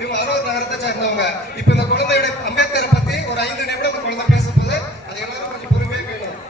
இவங்க அரூர் நகரத்தை சேர்ந்தவங்க. இப்ப இந்த குழந்தையுடைய அம்பேத்கரை பத்தி ஒரு 5 நிமிடம் இந்த குழந்தை பேசும்போது அது எல்லாரும் கொஞ்சம் பொறுமையா கேட்கணும்.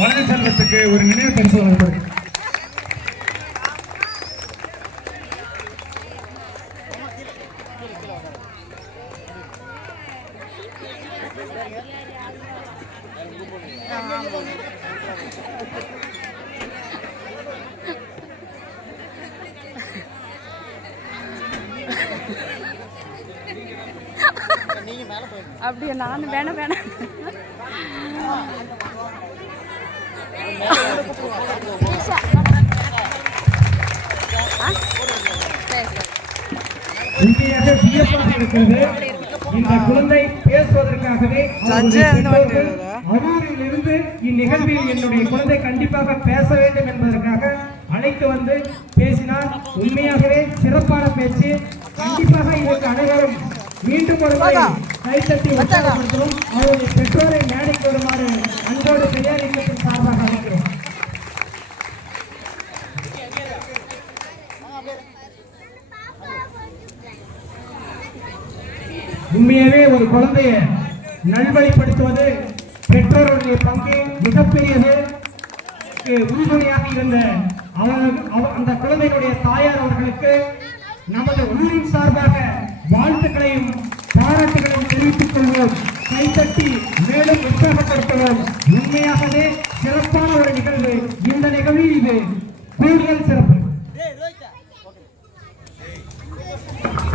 பழனிசாமத்துக்கு ஒரு நினைவு பரிசு வழங்கப்படுகிறது. அப்படியே நானும் வேணாம் வேணாம் இந்த குழந்தை பேசுவதற்காகவே அரூரில் இருந்து இந்நிகழ்வில் என்னுடைய குழந்தை கண்டிப்பாக பேச வேண்டும் என்பதற்காக அழைத்து வந்து பேசினார். உண்மையாகவே சிறப்பான பேச்சு. கண்டிப்பாக இதற்கு அனைவரும் மீண்டும் ஒரு முறை கைத்தட்டி உற்சாகப்படுத்தவும் அவருடைய பெற்றோரை மேடைக்கு வருமாறு அன்போடு பெரியார் இயக்கத்தின் சார்பாக அழைக்கிறோம். உண்மையாகவே ஒரு குழந்தையை நல்வழிப்படுத்துவது பெற்றோருடைய பங்கு மிகப்பெரியது. உறுதுணையாக இருந்த அந்த குழந்தையினுடைய தாயார் அவர்களுக்கு நமது ஊரின் சார்பாக வாழ்த்துக்களையும் பாராட்டுகளையும் தெரிவித்துக் கொள்வோம். கைத்தட்டி மேலும் உற்சாகப்படுத்துவோம். உண்மையாகவே சிறப்பான ஒரு நிகழ்வு. இந்த நிகழ்வில் இது கூடுதல் சிறப்பு.